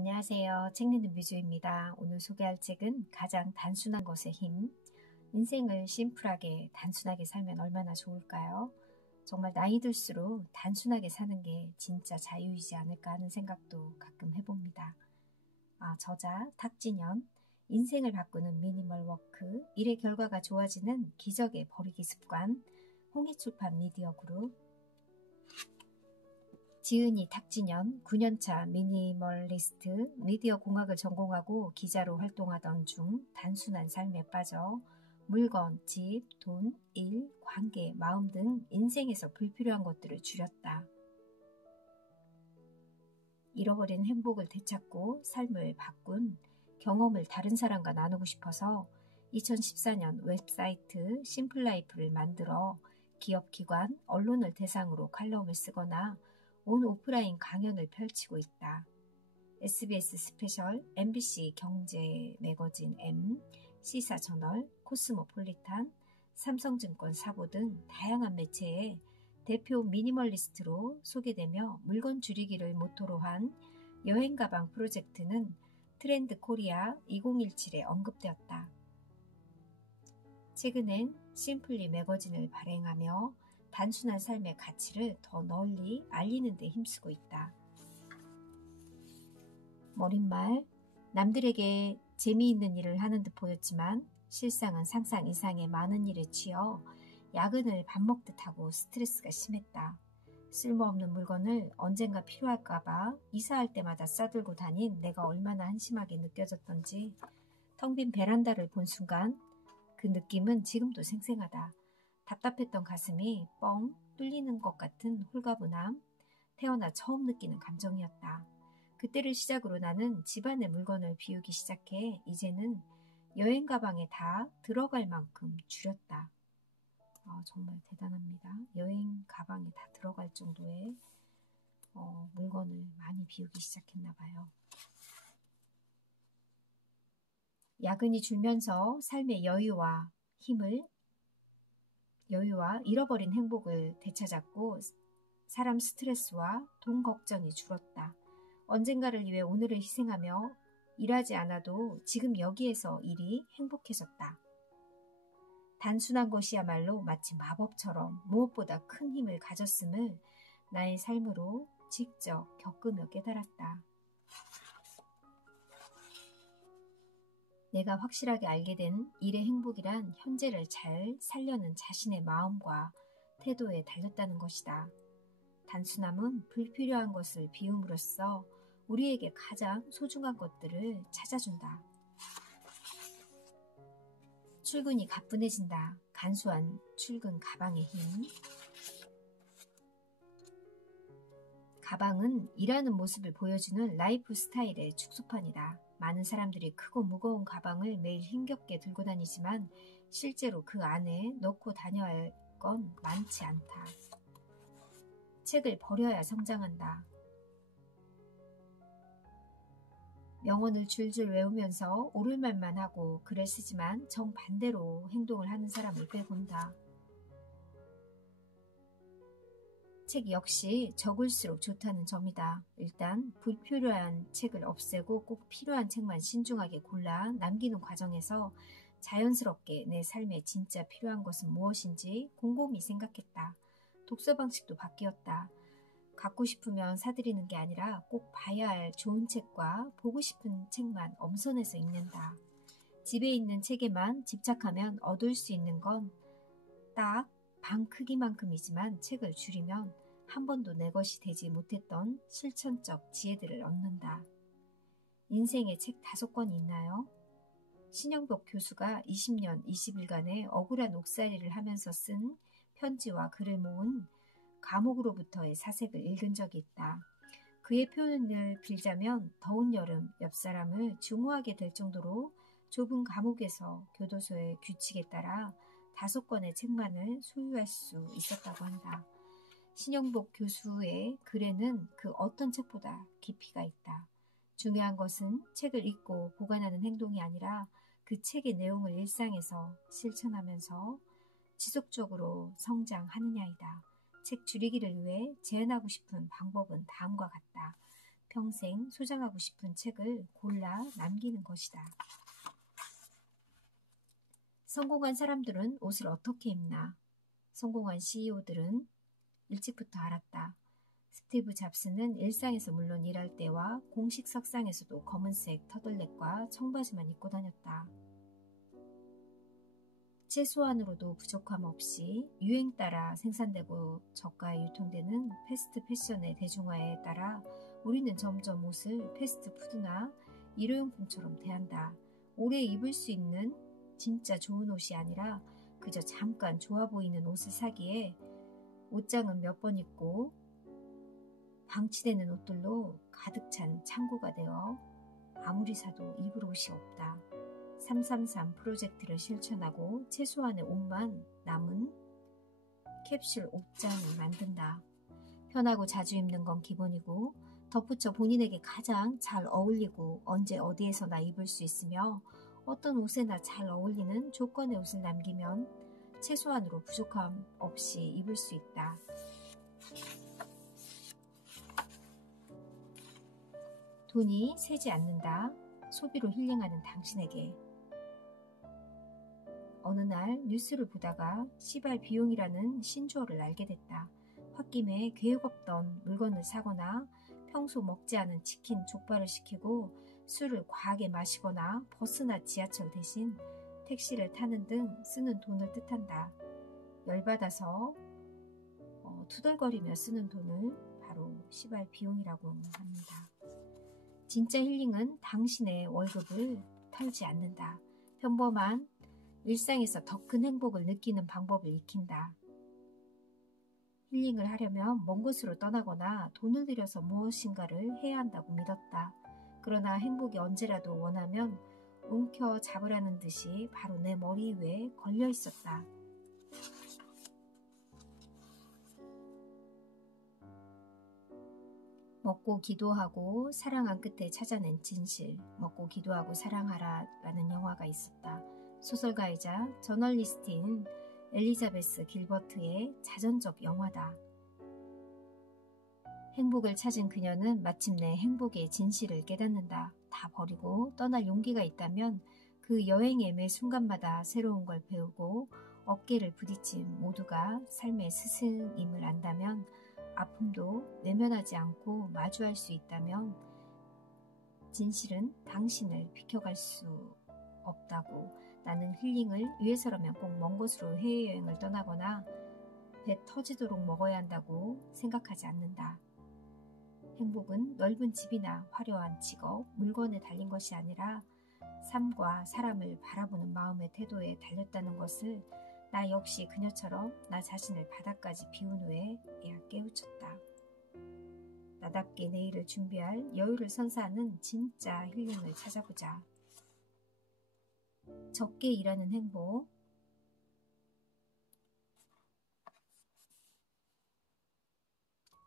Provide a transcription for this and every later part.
안녕하세요. 책 읽는 뮤즈입니다. 오늘 소개할 책은 가장 단순한 것의 힘. 인생을 심플하게 단순하게 살면 얼마나 좋을까요? 정말 나이 들수록 단순하게 사는 게 진짜 자유이지 않을까 하는 생각도 가끔 해봅니다. 저자 탁진연, 인생을 바꾸는 미니멀 워크, 일의 결과가 좋아지는 기적의 버리기 습관, 홍익출판 미디어 그룹. 지은이 탁진연, 9년차 미니멀리스트, 미디어 공학을 전공하고 기자로 활동하던 중 단순한 삶에 빠져 물건, 집, 돈, 일, 관계, 마음 등 인생에서 불필요한 것들을 줄였다. 잃어버린 행복을 되찾고 삶을 바꾼 경험을 다른 사람과 나누고 싶어서 2014년 웹사이트 심플라이프를 만들어 기업, 기관, 언론을 대상으로 칼럼을 쓰거나 온 오프라인 강연을 펼치고 있다. SBS 스페셜, MBC 경제 매거진 M, 시사저널, 코스모폴리탄, 삼성증권 사보 등 다양한 매체에 대표 미니멀리스트로 소개되며 물건 줄이기를 모토로 한 여행 가방 프로젝트는 트렌드 코리아 2017에 언급되었다. 최근엔 심플리 매거진을 발행하며 단순한 삶의 가치를 더 널리 알리는 데 힘쓰고 있다. 머릿말, 남들에게 재미있는 일을 하는 듯 보였지만 실상은 상상 이상의 많은 일에 치여 야근을 밥 먹듯 하고 스트레스가 심했다. 쓸모없는 물건을 언젠가 필요할까봐 이사할 때마다 싸들고 다닌 내가 얼마나 한심하게 느껴졌던지 텅 빈 베란다를 본 순간 그 느낌은 지금도 생생하다. 답답했던 가슴이 뻥 뚫리는 것 같은 홀가분함, 태어나 처음 느끼는 감정이었다. 그때를 시작으로 나는 집안의 물건을 비우기 시작해 이제는 여행 가방에 다 들어갈 만큼 줄였다. 정말 대단합니다. 여행 가방에 다 들어갈 정도의 물건을 많이 비우기 시작했나 봐요. 야근이 줄면서 삶의 여유와 잃어버린 행복을 되찾았고 사람 스트레스와 돈 걱정이 줄었다. 언젠가를 위해 오늘을 희생하며 일하지 않아도 지금 여기에서 일이 행복해졌다. 단순한 것이야말로 마치 마법처럼 무엇보다 큰 힘을 가졌음을 나의 삶으로 직접 겪으며 깨달았다. 내가 확실하게 알게 된 일의 행복이란 현재를 잘 살려는 자신의 마음과 태도에 달렸다는 것이다. 단순함은 불필요한 것을 비움으로써 우리에게 가장 소중한 것들을 찾아준다. 출근이 가뿐해진다. 간소한 출근 가방의 힘. 가방은 일하는 모습을 보여주는 라이프 스타일의 축소판이다. 많은 사람들이 크고 무거운 가방을 매일 힘겹게 들고 다니지만 실제로 그 안에 넣고 다녀야 할 건 많지 않다. 책을 버려야 성장한다. 명언을 줄줄 외우면서 옳을 말만 하고 글을 쓰지만 정반대로 행동을 하는 사람을 빼본다. 책 역시 적을수록 좋다는 점이다. 일단 불필요한 책을 없애고 꼭 필요한 책만 신중하게 골라 남기는 과정에서 자연스럽게 내 삶에 진짜 필요한 것은 무엇인지 곰곰이 생각했다. 독서 방식도 바뀌었다. 갖고 싶으면 사들이는 게 아니라 꼭 봐야 할 좋은 책과 보고 싶은 책만 엄선해서 읽는다. 집에 있는 책에만 집착하면 얻을 수 있는 건 딱 방 크기만큼이지만 책을 줄이면 한 번도 내 것이 되지 못했던 실천적 지혜들을 얻는다. 인생에 책 5권이 있나요? 신영복 교수가 20년 20일간의 억울한 옥살이를 하면서 쓴 편지와 글을 모은 감옥으로부터의 사색을 읽은 적이 있다. 그의 표현을 빌자면 더운 여름 옆 사람을 증오하게 될 정도로 좁은 감옥에서 교도소의 규칙에 따라 5권의 책만을 소유할 수 있었다고 한다. 신영복 교수의 글에는 그 어떤 책보다 깊이가 있다. 중요한 것은 책을 읽고 보관하는 행동이 아니라 그 책의 내용을 일상에서 실천하면서 지속적으로 성장하느냐이다. 책 줄이기를 위해 제안하고 싶은 방법은 다음과 같다. 평생 소장하고 싶은 책을 골라 남기는 것이다. 성공한 사람들은 옷을 어떻게 입나? 성공한 CEO들은 일찍부터 알았다. 스티브 잡스는 일상에서 물론 일할 때와 공식 석상에서도 검은색 터들넥과 청바지만 입고 다녔다. 최소한으로도 부족함 없이 유행 따라 생산되고 저가에 유통되는 패스트 패션의 대중화에 따라 우리는 점점 옷을 패스트푸드나 일회용품처럼 대한다. 오래 입을 수 있는 진짜 좋은 옷이 아니라 그저 잠깐 좋아 보이는 옷을 사기에 옷장은 몇 번 입고 방치되는 옷들로 가득 찬 창고가 되어 아무리 사도 입을 옷이 없다. 333 프로젝트를 실천하고 최소한의 옷만 남은 캡슐 옷장을 만든다. 편하고 자주 입는 건 기본이고 덧붙여 본인에게 가장 잘 어울리고 언제 어디에서나 입을 수 있으며 어떤 옷에나 잘 어울리는 조건의 옷을 남기면 최소한으로 부족함 없이 입을 수 있다. 돈이 새지 않는다. 소비로 힐링하는 당신에게. 어느 날 뉴스를 보다가 시발 비용이라는 신조어를 알게 됐다. 홧김에 계획 없던 물건을 사거나 평소 먹지 않은 치킨, 족발을 시키고 술을 과하게 마시거나 버스나 지하철 대신 택시를 타는 등 쓰는 돈을 뜻한다. 열받아서 투덜거리며 쓰는 돈을 바로 시발 비용이라고 합니다. 진짜 힐링은 당신의 월급을 털지 않는다. 평범한 일상에서 더 큰 행복을 느끼는 방법을 익힌다. 힐링을 하려면 먼 곳으로 떠나거나 돈을 들여서 무엇인가를 해야 한다고 믿었다. 그러나 행복이 언제라도 원하면 움켜잡으라는 듯이 바로 내 머리 위에 걸려 있었다. 먹고 기도하고 사랑한 끝에 찾아낸 진실. 먹고 기도하고 사랑하라 라는 영화가 있었다. 소설가이자 저널리스트인 엘리자베스 길버트의 자전적 영화다. 행복을 찾은 그녀는 마침내 행복의 진실을 깨닫는다. 다 버리고 떠날 용기가 있다면 그 여행의 매 순간마다 새로운 걸 배우고 어깨를 부딪힌 모두가 삶의 스승임을 안다면 아픔도 외면하지 않고 마주할 수 있다면 진실은 당신을 비켜갈 수 없다고. 나는 힐링을 위해서라면 꼭 먼 곳으로 해외여행을 떠나거나 배 터지도록 먹어야 한다고 생각하지 않는다. 행복은 넓은 집이나 화려한 직업, 물건에 달린 것이 아니라 삶과 사람을 바라보는 마음의 태도에 달렸다는 것을 나 역시 그녀처럼 나 자신을 바닥까지 비운 후에 깨우쳤다. 나답게 내일을 준비할 여유를 선사하는 진짜 힐링을 찾아보자. 적게 일하는 행복.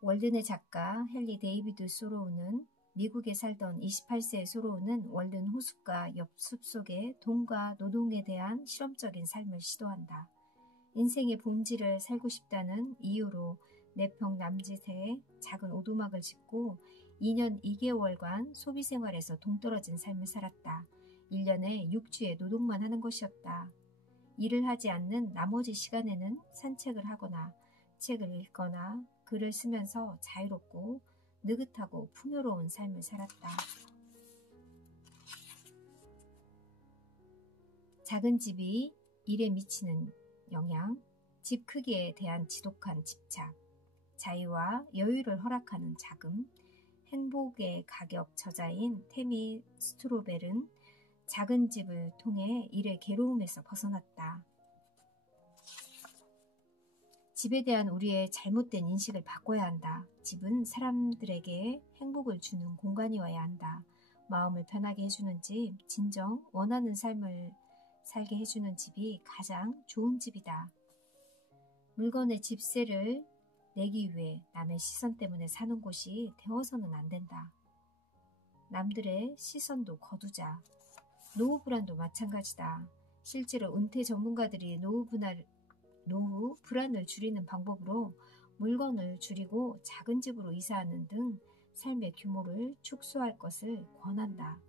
월든의 작가 헨리 데이비드 소로우는 미국에 살던 28세의 소로우는 월든 호숫가 옆 숲속의 돈과 노동에 대한 실험적인 삶을 시도한다. 인생의 본질을 살고 싶다는 이유로 4평 남짓의 작은 오두막을 짓고 2년 2개월간 소비생활에서 동떨어진 삶을 살았다. 1년에 6주의 노동만 하는 것이었다. 일을 하지 않는 나머지 시간에는 산책을 하거나 책을 읽거나 글을 쓰면서 자유롭고 느긋하고 풍요로운 삶을 살았다. 작은 집이 일에 미치는 영향, 집 크기에 대한 지독한 집착, 자유와 여유를 허락하는 자금, 행복의 가격 저자인 테미 스트로벨은 작은 집을 통해 일의 괴로움에서 벗어났다. 집에 대한 우리의 잘못된 인식을 바꿔야 한다. 집은 사람들에게 행복을 주는 공간이어야 한다. 마음을 편하게 해주는 집, 진정 원하는 삶을 살게 해주는 집이 가장 좋은 집이다. 물건의 집세를 내기 위해 남의 시선 때문에 사는 곳이 되어서는 안 된다. 남들의 시선도 거두자. 노후 불안도 마찬가지다. 실제로 은퇴 전문가들이 노후 불안을 줄이는 방법으로 물건을 줄이고 작은 집으로 이사하는 등 삶의 규모를 축소할 것을 권한다.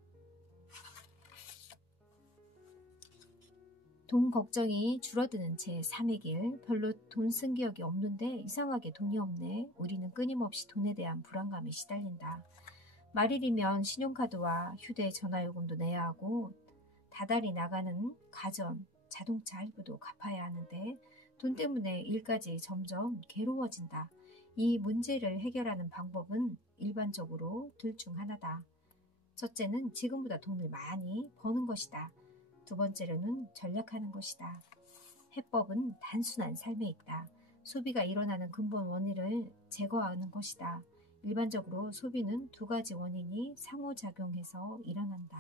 돈 걱정이 줄어드는 제3의 길. 별로 돈 쓴 기억이 없는데 이상하게 돈이 없네. 우리는 끊임없이 돈에 대한 불안감에 시달린다. 말일이면 신용카드와 휴대전화 요금도 내야 하고 다달이 나가는 가전, 자동차 할부도 갚아야 하는데 돈 때문에 일까지 점점 괴로워진다. 이 문제를 해결하는 방법은 일반적으로 둘 중 하나다. 첫째는 지금보다 돈을 많이 버는 것이다. 두 번째로는 전략하는 것이다. 해법은 단순한 삶에 있다. 소비가 일어나는 근본 원인을 제거하는 것이다. 일반적으로 소비는 두 가지 원인이 상호작용해서 일어난다.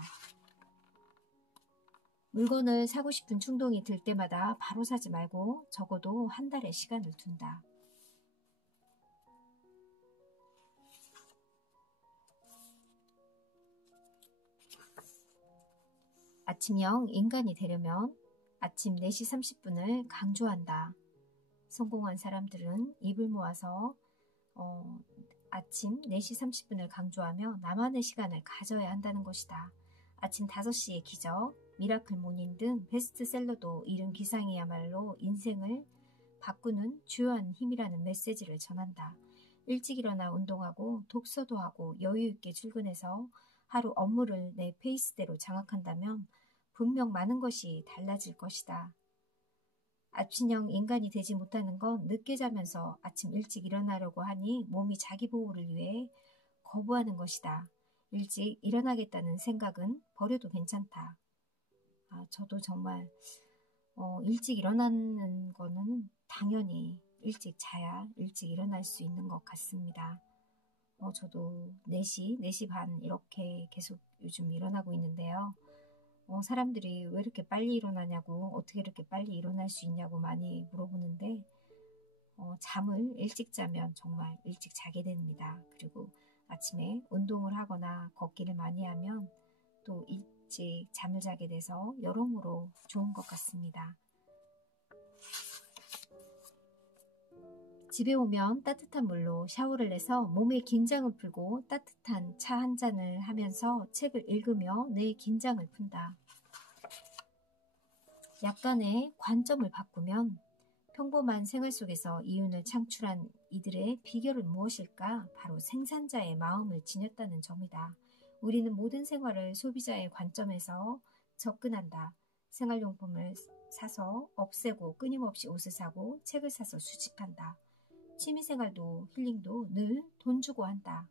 물건을 사고 싶은 충동이 들 때마다 바로 사지 말고 적어도 한 달의 시간을 둔다. 아침형 인간이 되려면 아침 4시 30분을 강조한다. 성공한 사람들은 입을 모아서 아침 4시 30분을 강조하며 나만의 시간을 가져야 한다는 것이다. 아침 5시의 기적, 미라클 모닝 등 베스트셀러도 이른 기상이야말로 인생을 바꾸는 주요한 힘이라는 메시지를 전한다. 일찍 일어나 운동하고 독서도 하고 여유 있게 출근해서 하루 업무를 내 페이스대로 장악한다면 분명 많은 것이 달라질 것이다. 아침형 인간이 되지 못하는 건 늦게 자면서 아침 일찍 일어나려고 하니 몸이 자기 보호를 위해 거부하는 것이다. 일찍 일어나겠다는 생각은 버려도 괜찮다. 저도 정말 일찍 일어나는 거는 당연히 일찍 자야 일찍 일어날 수 있는 것 같습니다. 저도 4시, 4시 반 이렇게 계속 요즘 일어나고 있는데요. 사람들이 왜 이렇게 빨리 일어나냐고, 어떻게 이렇게 빨리 일어날 수 있냐고 많이 물어보는데 잠을 일찍 자면 정말 일찍 자게 됩니다. 그리고 아침에 운동을 하거나 걷기를 많이 하면 또 일찍 잠을 자게 돼서 여러모로 좋은 것 같습니다. 집에 오면 따뜻한 물로 샤워를 해서 몸의 긴장을 풀고 따뜻한 차 한 잔을 하면서 책을 읽으며 내 긴장을 푼다. 약간의 관점을 바꾸면 평범한 생활 속에서 이윤을 창출한 이들의 비결은 무엇일까? 바로 생산자의 마음을 지녔다는 점이다. 우리는 모든 생활을 소비자의 관점에서 접근한다. 생활용품을 사서 없애고 끊임없이 옷을 사고 책을 사서 수집한다. 취미생활도 힐링도 늘 돈 주고 한다.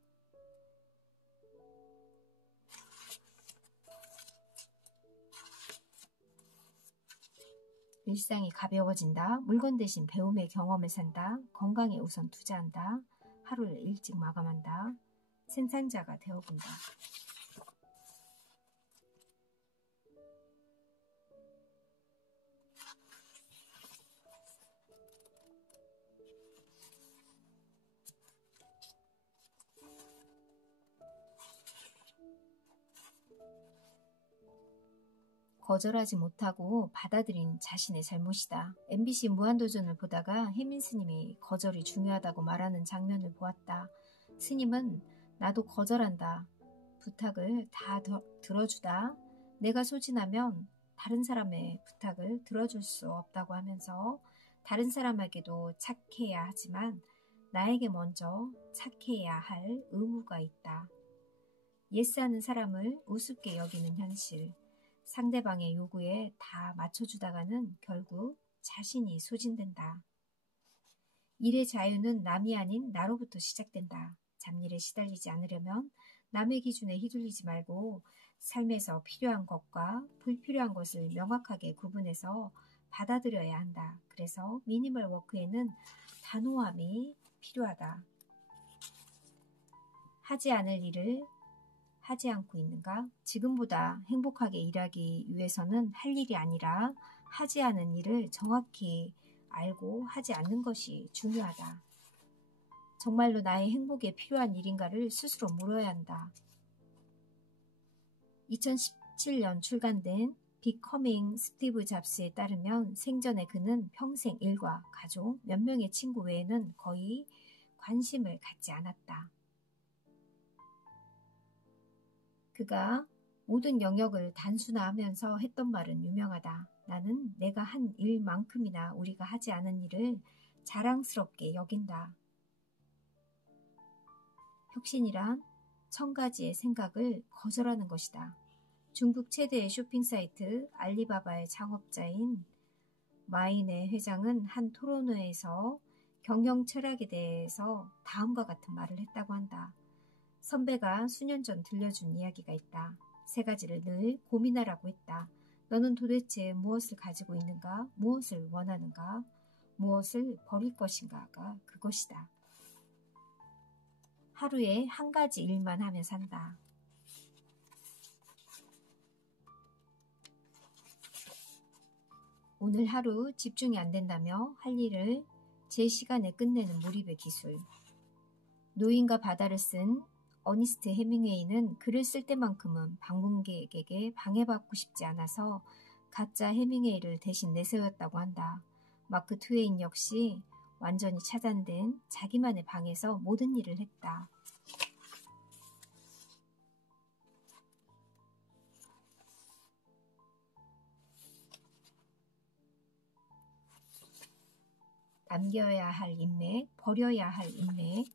일상이 가벼워진다. 물건 대신 배움의 경험을 산다. 건강에 우선 투자한다. 하루를 일찍 마감한다. 생산자가 되어본다. 거절하지 못하고 받아들인 자신의 잘못이다. MBC 무한도전을 보다가 혜민 스님이 거절이 중요하다고 말하는 장면을 보았다. 스님은 나도 거절한다. 부탁을 다 들어주다. 내가 소진하면 다른 사람의 부탁을 들어줄 수 없다고 하면서 다른 사람에게도 착해야 하지만 나에게 먼저 착해야 할 의무가 있다. 예스하는 사람을 우습게 여기는 현실. 상대방의 요구에 다 맞춰주다가는 결국 자신이 소진된다. 일의 자유는 남이 아닌 나로부터 시작된다. 잡일에 시달리지 않으려면 남의 기준에 휘둘리지 말고 삶에서 필요한 것과 불필요한 것을 명확하게 구분해서 받아들여야 한다. 그래서 미니멀 워크에는 단호함이 필요하다. 하지 않을 일을 하지 않고 있는가? 지금보다 행복하게 일하기 위해서는 할 일이 아니라 하지 않은 일을 정확히 알고 하지 않는 것이 중요하다. 정말로 나의 행복에 필요한 일인가를 스스로 물어야 한다. 2017년 출간된 비커밍 스티브 잡스에 따르면 생전에 그는 평생 일과 가족, 몇 명의 친구 외에는 거의 관심을 갖지 않았다. 그가 모든 영역을 단순화하면서 했던 말은 유명하다. 나는 내가 한 일만큼이나 우리가 하지 않은 일을 자랑스럽게 여긴다. 혁신이란 1000가지의 생각을 거절하는 것이다. 중국 최대의 쇼핑 사이트 알리바바의 창업자인 마이네 회장은 한 토론회에서 경영 철학에 대해서 다음과 같은 말을 했다고 한다. 선배가 수년 전 들려준 이야기가 있다. 3가지를 늘 고민하라고 했다. 너는 도대체 무엇을 가지고 있는가? 무엇을 원하는가? 무엇을 버릴 것인가가 그것이다. 하루에 한 가지 일만 하며 산다. 오늘 하루 집중이 안 된다며 할 일을 제 시간에 끝내는 몰입의 기술. 노인과 바다를 쓴 어니스트 해밍웨이는 글을 쓸 때만큼은 방문객에게 방해받고 싶지 않아서 가짜 해밍웨이를 대신 내세웠다고 한다. 마크 트웨인 역시 완전히 차단된 자기만의 방에서 모든 일을 했다. 남겨야 할 인맥, 버려야 할 인맥.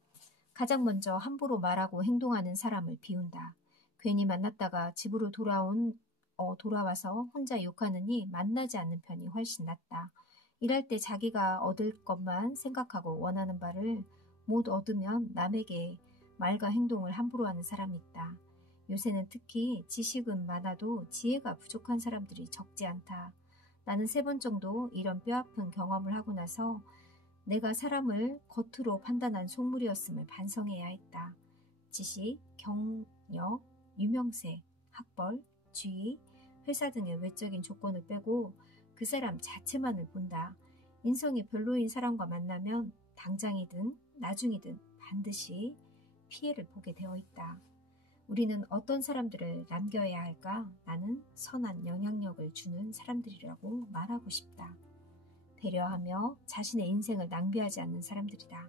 가장 먼저 함부로 말하고 행동하는 사람을 비운다. 괜히 만났다가 집으로 돌아와서 혼자 욕하느니 만나지 않는 편이 훨씬 낫다. 일할 때 자기가 얻을 것만 생각하고 원하는 바를 못 얻으면 남에게 말과 행동을 함부로 하는 사람이 있다. 요새는 특히 지식은 많아도 지혜가 부족한 사람들이 적지 않다. 나는 3번 정도 이런 뼈아픈 경험을 하고 나서 내가 사람을 겉으로 판단한 속물이었음을 반성해야 했다. 지식, 경력, 유명세, 학벌, 지위, 회사 등의 외적인 조건을 빼고 그 사람 자체만을 본다. 인성이 별로인 사람과 만나면 당장이든 나중이든 반드시 피해를 보게 되어 있다. 우리는 어떤 사람들을 남겨야 할까? 나는 선한 영향력을 주는 사람들이라고 말하고 싶다. 배려하며 자신의 인생을 낭비하지 않는 사람들이다.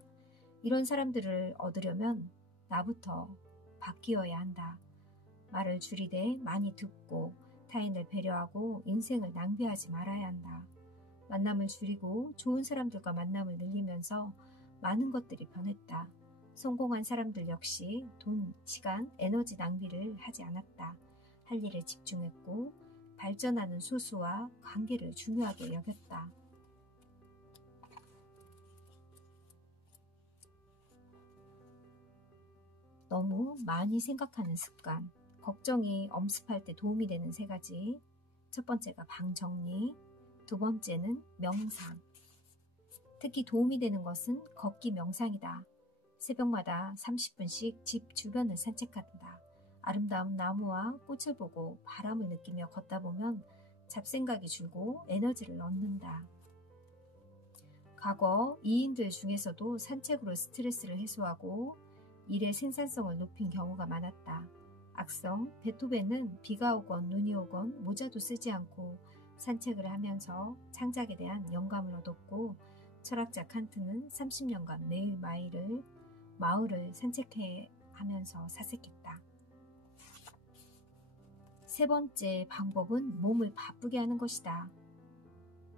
이런 사람들을 얻으려면 나부터 바뀌어야 한다. 말을 줄이되 많이 듣고 타인을 배려하고 인생을 낭비하지 말아야 한다. 만남을 줄이고 좋은 사람들과 만남을 늘리면서 많은 것들이 변했다. 성공한 사람들 역시 돈, 시간, 에너지 낭비를 하지 않았다. 할 일에 집중했고 발전하는 소수와 관계를 중요하게 여겼다. 너무 많이 생각하는 습관. 걱정이 엄습할 때 도움이 되는 3가지. 첫 번째가 방 정리, 2번째는 명상. 특히 도움이 되는 것은 걷기 명상이다. 새벽마다 30분씩 집 주변을 산책한다. 아름다운 나무와 꽃을 보고 바람을 느끼며 걷다 보면 잡생각이 줄고 에너지를 얻는다. 과거 이인들 중에서도 산책으로 스트레스를 해소하고 일의 생산성을 높인 경우가 많았다. 악성 베토벤은 비가 오건 눈이 오건 모자도 쓰지 않고 산책을 하면서 창작에 대한 영감을 얻었고, 철학자 칸트는 30년간 매일 마을을 산책해 하면서 사색했다. 3번째 방법은 몸을 바쁘게 하는 것이다.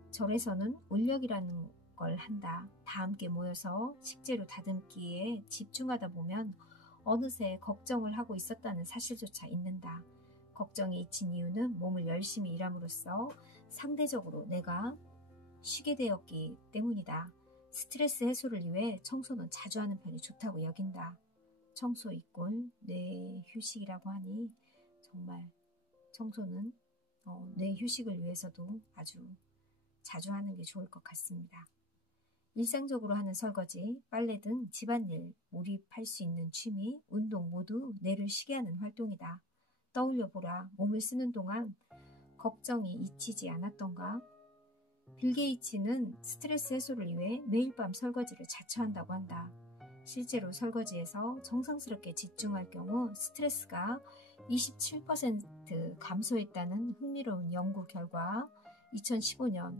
절에서는 울력이라는 걸 한다. 다 함께 모여서 식재료 다듬기에 집중하다 보면 어느새 걱정을 하고 있었다는 사실조차 잊는다. 걱정이 잊힌 이유는 몸을 열심히 일함으로써 상대적으로 내가 쉬게 되었기 때문이다. 스트레스 해소를 위해 청소는 자주 하는 편이 좋다고 여긴다. 청소 이꼴 뇌 휴식이라고 하니 정말 청소는 뇌 휴식을 위해서도 아주 자주 하는 게 좋을 것 같습니다. 일상적으로 하는 설거지, 빨래 등 집안일, 몰입할 수 있는 취미, 운동 모두 뇌를 쉬게 하는 활동이다. 떠올려보라. 몸을 쓰는 동안 걱정이 잊히지 않았던가? 빌 게이츠는 스트레스 해소를 위해 매일 밤 설거지를 자처한다고 한다. 실제로 설거지에서 정성스럽게 집중할 경우 스트레스가 27% 감소했다는 흥미로운 연구 결과 2015년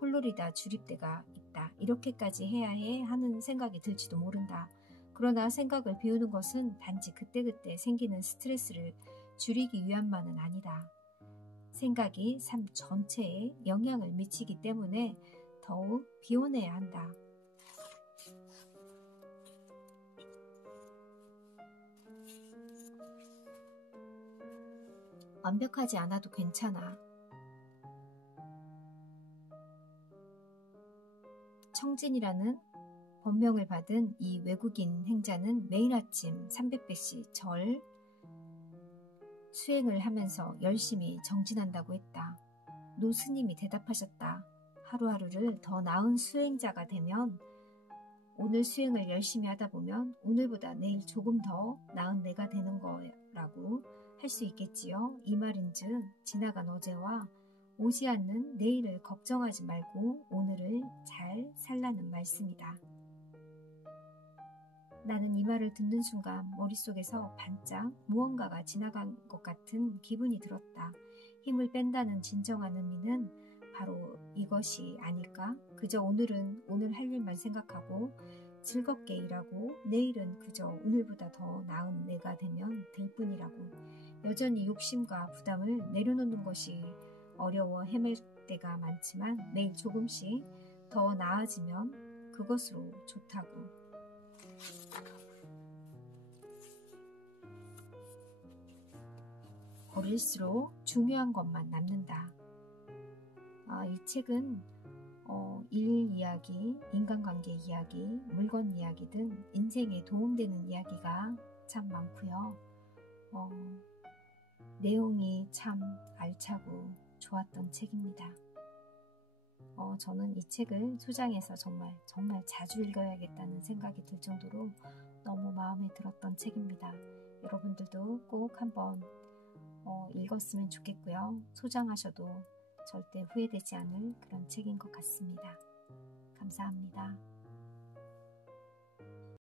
플로리다 주립대가 있다. 이렇게까지 해야 해 하는 생각이 들지도 모른다. 그러나 생각을 비우는 것은 단지 그때그때 생기는 스트레스를 줄이기 위함만은 아니다. 생각이 삶 전체에 영향을 미치기 때문에 더욱 비워내야 한다. 완벽하지 않아도 괜찮아. 청진이라는 법명을 받은 이 외국인 행자는 매일 아침 300배씩 절 수행을 하면서 열심히 정진한다고 했다. 노 스님이 대답하셨다. 하루하루를 더 나은 수행자가 되면 오늘 수행을 열심히 하다 보면 오늘보다 내일 조금 더 나은 내가 되는 거라고 할 수 있겠지요. 이 말인즉 지나간 어제와 오지 않는 내일을 걱정하지 말고 오늘을 잘 살라는 말씀이다. 나는 이 말을 듣는 순간 머릿속에서 반짝 무언가가 지나간 것 같은 기분이 들었다. 힘을 뺀다는 진정한 의미는 바로 이것이 아닐까? 그저 오늘은 오늘 할 일만 생각하고 즐겁게 일하고 내일은 그저 오늘보다 더 나은 내가 되면 될 뿐이라고. 여전히 욕심과 부담을 내려놓는 것이 어려워 헤맬 때가 많지만 매일 조금씩 더 나아지면 그것으로 좋다고. 어릴수록 중요한 것만 남는다. 이 책은 일 이야기, 인간관계 이야기, 물건 이야기 등 인생에 도움되는 이야기가 참 많고요. 내용이 참 알차고 좋았던 책입니다. 저는 이 책을 소장해서 정말 자주 읽어야겠다는 생각이 들 정도로 너무 마음에 들었던 책입니다. 여러분들도 꼭 한번 읽었으면 좋겠고요. 소장하셔도 절대 후회되지 않을 그런 책인 것 같습니다. 감사합니다.